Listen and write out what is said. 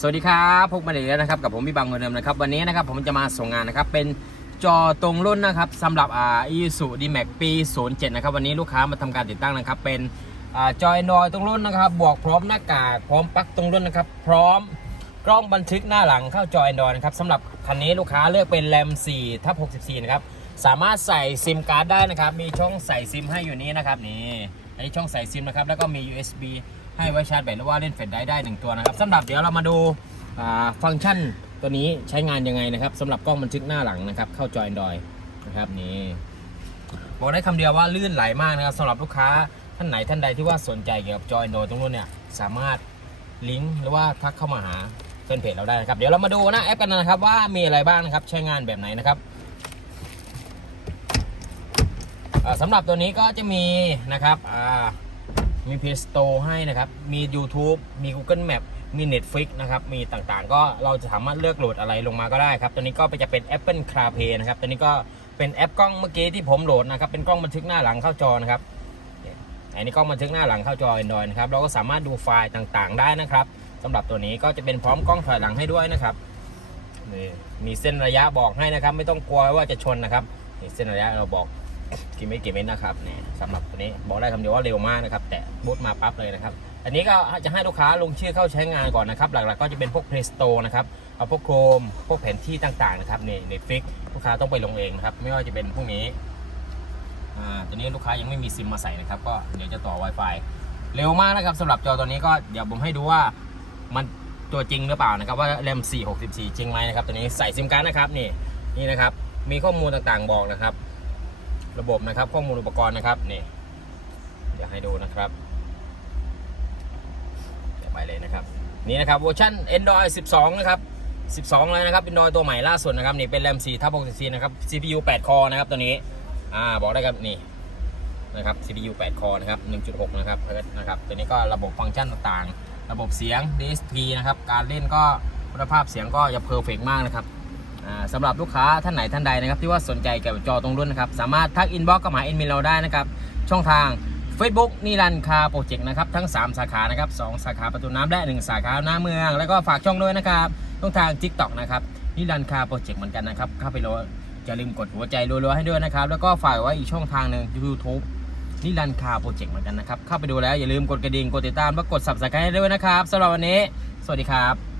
สวัสดีครับพบมาอีกแล้วนะครับกับผมพี่บังเหมือนเดิมนะครับวันนี้นะครับผมจะมาส่งงานนะครับเป็นจอตรงรุ่นนะครับสำหรับอ่า Isuzu D-Max ปี07นะครับวันนี้ลูกค้ามาทำการติดตั้งนะครับเป็นอ่าจอยนอยตรงรุ่นนะครับบวกพร้อมหน้ากากพร้อมปลั๊กตรงรุ่นนะครับพร้อมกล้องบันทึกหน้าหลังเข้าจอ Android นะครับสำหรับคันนี้ลูกค้าเลือกเป็น RAM 4ทับ64นะครับ สามารถใส่ซิมการ์ดได้นะครับ มีช่องใส่ซิมให้อยู่นี้นะครับนี่อันนี้ช่องใส่ซิมนะครับ แล้วก็มี USB ให้ไว้ชาร์จแบตหรือว่าเล่นเฟซได้ได้หนึ่งตัวนะครับสำหรับเดี๋ยวเรามาดูฟังก์ชันตัวนี้ใช้งานยังไงนะครับสำหรับกล้องบันทึกหน้าหลังนะครับ เข้าจอ Android นะครับนี่บอกได้คำเดียวว่าลื่นไหลมากนะครับสำหรับลูกค้าท่านไหนท่านใดที่ว่าสนใจเกี่ยวกับจอ Android ตรงนู้นเนี่ยสามารถลิงก์หรือว่าทักเข้ามาหาแฟนเพจเราได้นะครับ เดี๋ยวเรามาดูน้าแอปกันนะครับว่ามีอะไรบ้างนะครับใช้งานแบบไหนนะครับอ่า สำหรับตัวนี้ก็จะมีนะครับมี Play Store ให้นะครับ มี YouTube มี Google Map มี Netflix นะครับ มีต่างๆ ก็เราจะสามารถเลือกโหลดอะไรลงมาก็ได้ครับ ตัวนี้ก็จะเป็น Apple CarPlay นะครับ ตัวนี้ก็เป็นแอปกล้องเมื่อกี้ที่ผมโหลดนะครับ เป็นกล้องบันทึกหน้าหลังเข้าจอนะครับ อันนี้กล้องบันทึกหน้าหลังเข้าจอ Android นะครับ เราก็สามารถดูไฟล์ต่างๆ ได้นะครับสำหรับตัวนี้ก็จะเป็นพร้อมกล้องถอยหลังให้ด้วยนะครับ มีเส้นระยะบอกให้นะครับ ไม่ต้องกลัวว่าจะชนนะครับเส้นระยะเราบอก กี่เมตรกี่เมตรนะครับเนี่ยสำหรับตัวนี้บอกได้คำเดียวว่าเร็วมากนะครับ แต่บูตมาปั๊บเลยนะครับ อันนี้ก็จะให้ลูกค้าลงชื่อเข้าใช้งานก่อนนะครับ หลักๆก็จะเป็นพวก Play Store นะครับเอาพวกโครมพวกแผนที่ต่างๆนะครับในในฟิกลูกค้าต้องไปลงเองนะครับ ไม่ว่าจะเป็นพวกนี้อ่าตัวนี้ลูกค้ายังไม่มีซิมมาใส่นะครับ ก็เดี๋ยวจะต่อ Wi-Fi เร็วมากนะครับสำหรับจอตัวนี้ก็เดี๋ยวผมให้ดูว่ามันตัวจริงหรือเปล่านะครับว่า RAM 464 จริงไหมนะครับตัวนี้ใส่ซิมการ์ดนะครับนี่นี่นะครับมีข้อมูลต่างๆบอกนะครับ ระบบนะครับ ข้อมูลอุปกรณ์นะครับนี่เดี๋ยวให้ดูนะครับเดี๋ยวไปเลยนะครับ นี่นะครับเวอร์ชัน Android 12 นะครับ 12แล้วนะครับ Android ตัวใหม่ล่าสุดนะครับนี่เป็น RAM 4ทับ64นะครับ CPU 8 คอนะครับตัวนี้อ่าบอกได้ครับนี่นะครับ CPU 8 คอนะครับ 1.6 นะครับเฮิร์ตนะครับตัวนี้ก็ระบบฟังก์ชันต่างๆ ระบบเสียง DSP นะครับ การเล่นก็คุณภาพเสียงก็จะเพอร์เฟกมากนะครับ สำหรับลูกค้าท่านไหนท่านใดนะครับที่ว่าสนใจเกี่ยวกับจอตรงรุ่นนะครับสามารถทักอินบ็อกกับหมายเอ็นมิเราได้นะครับช่องทาง Facebook นิรันคาโปรเจกต์นะครับทั้ง 3 สาขานะครับ2สาขาประตูน้ำและ 1 สาขาหน้าเมือง แล้วก็ฝากช่องด้วยนะครับช่องทาง TikTok นะครับนิรันคาโปรเจกต์เหมือนกันนะครับเข้าไปโหลดอย่าลืมกดหัวใจรัวๆให้ด้วยนะครับแล้วก็ฝากไว้อีกช่องทางหนึ่ง YouTube นิรันคาโปรเจกต์เหมือนกันนะครับเข้าไปดูแล้วอย่าลืมกดกระดิ่งกดติดตามและกด Subscribe ให้ด้วยนะครับสำหรับวันนี้ สวัสดีครับ